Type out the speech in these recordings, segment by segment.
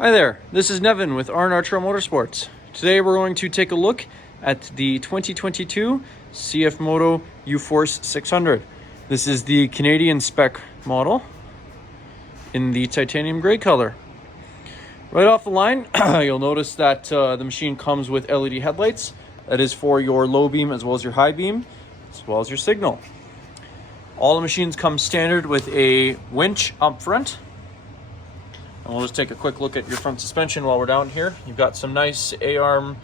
Hi there, this is Nevin with R&R Trail Motorsports. Today we're going to take a look at the 2022 CFMOTO UForce 600. This is the Canadian spec model in the titanium gray color. Right off the line, you'll notice that the machine comes with LED headlights. That is for your low beam as well as your high beam, as well as your signal. All the machines come standard with a winch up front. And we'll just take a quick look at your front suspension while we're down here. You've got some nice A-arm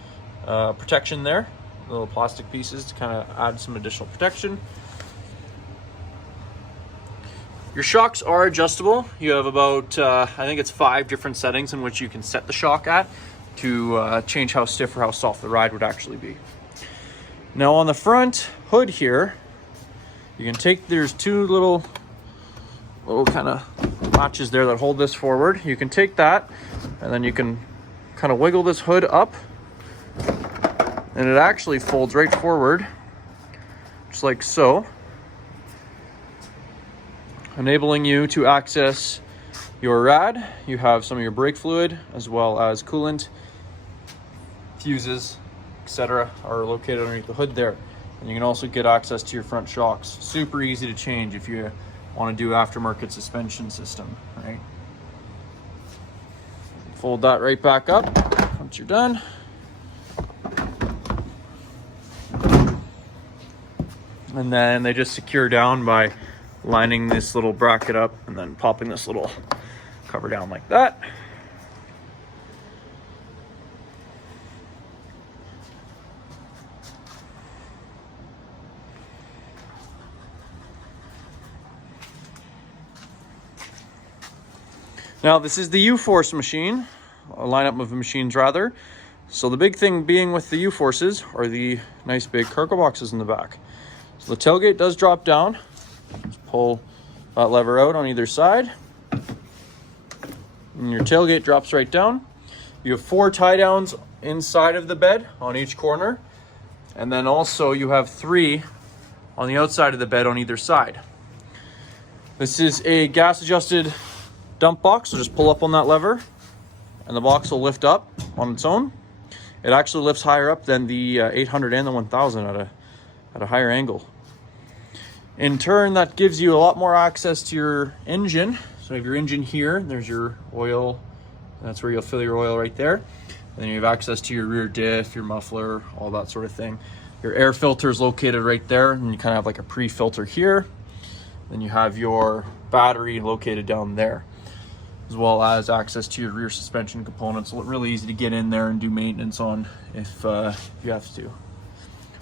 protection there, little plastic pieces to kind of add some additional protection. Your shocks are adjustable. You have about, I think it's 5 different settings in which you can set the shock at to change how stiff or how soft the ride would actually be. Now on the front hood here, you can take, there's 2 little kind of latches there that hold this forward. You can take that and then you can kind of wiggle this hood up and it actually folds right forward, just like so, enabling you to access your rad. You have some of your brake fluid as well as coolant, fuses, etc. are located underneath the hood there. And you can also get access to your front shocks. Super easy to change if you want to do aftermarket suspension system, right? Fold that right back up once you're done. And then they just secure down by lining this little bracket up and then popping this little cover down like that. Now this is the UForce machine, a lineup of machines rather. So the big thing being with the UForces are the nice big cargo boxes in the back. So the tailgate does drop down. Just pull that lever out on either side. And your tailgate drops right down. You have 4 tie downs inside of the bed on each corner. And then also you have 3 on the outside of the bed on either side. This is a gas adjusted dump box, so just pull up on that lever and the box will lift up on its own. It actually lifts higher up than the 800 and the 1000 at a higher angle. In turn, that gives you a lot more access to your engine. So you have your engine here, there's your oil, that's where you'll fill your oil right there. And then you have access to your rear diff, your muffler, all that sort of thing. Your air filter is located right there, and you kind of have like a pre-filter here. Then you have your battery located down there, as well as access to your rear suspension components. So it's really easy to get in there and do maintenance on if you have to.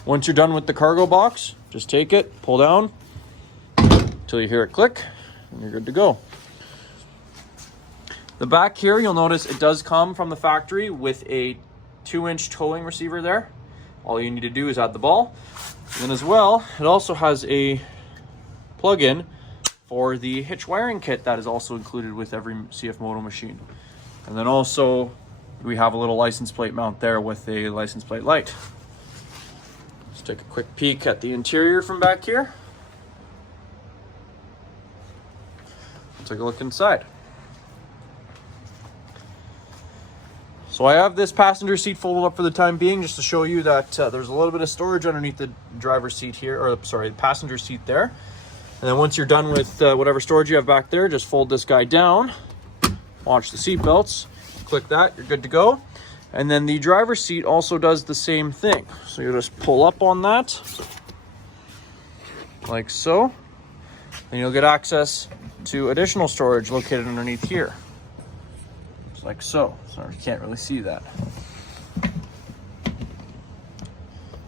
Once you're done with the cargo box, just take it, pull down until you hear it click, and you're good to go. The back here, you'll notice it does come from the factory with a 2-inch towing receiver there. All you need to do is add the ball. And then as well, it also has a plug-in for the hitch wiring kit that is also included with every CFMOTO machine. And then also we have a little license plate mount there with a license plate light. Let's take a quick peek at the interior from back here. Let's take a look inside. So I have this passenger seat folded up for the time being, just to show you that there's a little bit of storage underneath the driver's seat here, or sorry, the passenger seat there. And then once you're done with whatever storage you have back there, just fold this guy down, watch the seat belts, click that, you're good to go. And then the driver's seat also does the same thing. So you just pull up on that, like so. And you'll get access to additional storage located underneath here, just like so. Sorry, you can't really see that.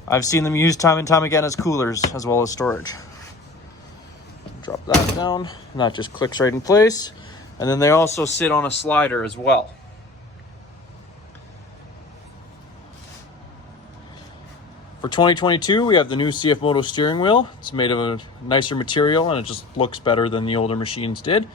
I've seen them used time and time again as coolers as well as storage. Drop that down, and that just clicks right in place. And then they also sit on a slider as well. For 2022, we have the new CFMOTO steering wheel. It's made of a nicer material and it just looks better than the older machines did.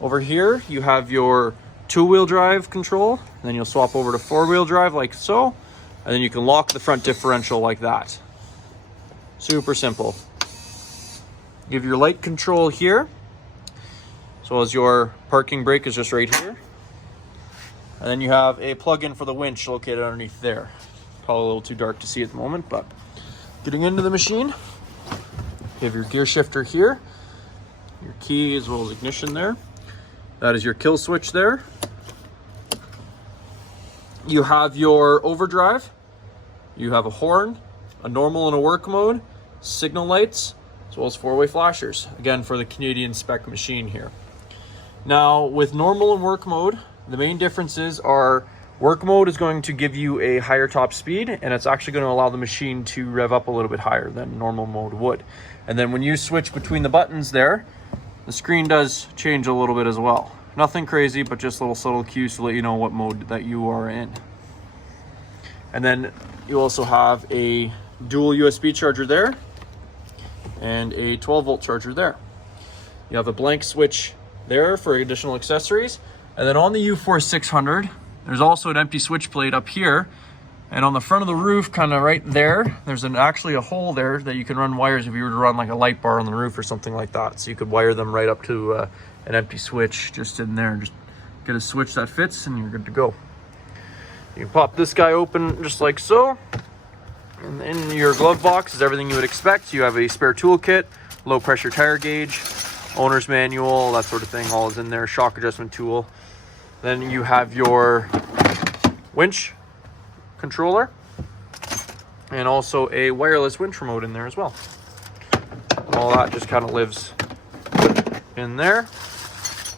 Over here, you have your 2-wheel drive control, and then you'll swap over to 4-wheel drive like so. And then you can lock the front differential like that. Super simple. You have your light control here, as well as your parking brake is just right here. And then you have a plug-in for the winch located underneath there. Probably a little too dark to see at the moment, but getting into the machine, you have your gear shifter here, your key as well as ignition there. That is your kill switch there. You have your overdrive, you have a horn, a normal and a work mode, signal lights, as well as 4-way flashers, again for the Canadian spec machine here. Now with normal and work mode, the main differences are work mode is going to give you a higher top speed, and it's actually going to allow the machine to rev up a little bit higher than normal mode would. And then when you switch between the buttons there, the screen does change a little bit as well. Nothing crazy, but just little subtle cues to let you know what mode that you are in. And then you also have a dual USB charger there and a 12-volt charger there. You have a blank switch there for additional accessories. And then on the UForce 600, there's also an empty switch plate up here. And on the front of the roof, kind of right there, there's actually a hole there that you can run wires if you were to run like a light bar on the roof or something like that. So you could wire them right up to an empty switch just in there and just get a switch that fits and you're good to go. You can pop this guy open just like so. And in your glove box is everything you would expect. You have a spare toolkit, low pressure tire gauge, owner's manual, that sort of thing, all is in there, shock adjustment tool. Then you have your winch controller and also a wireless winch remote in there as well. All that just kind of lives in there. It's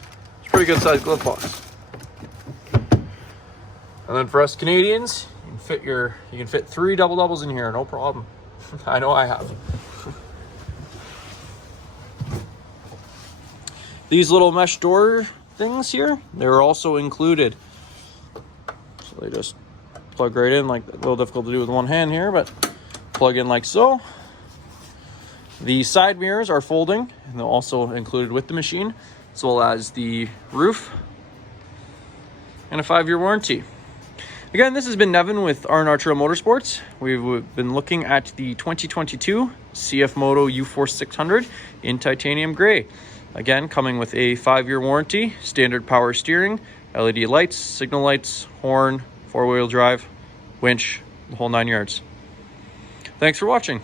a pretty good sized glove box. And then for us Canadians, you can fit 3 double doubles in here, no problem. I know I have. These little mesh door things here, they're also included. So they just plug right in, like a little difficult to do with one hand here, but plug in like so. The side mirrors are folding and they're also included with the machine, as well as the roof and a 5-year warranty. Again, this has been Nevin with R&R Trail Motorsports. We've been looking at the 2022 CFMOTO UForce 600 in titanium gray. Again, coming with a 5-year warranty, standard power steering, LED lights, signal lights, horn, 4-wheel drive, winch, the whole 9 yards. Thanks for watching.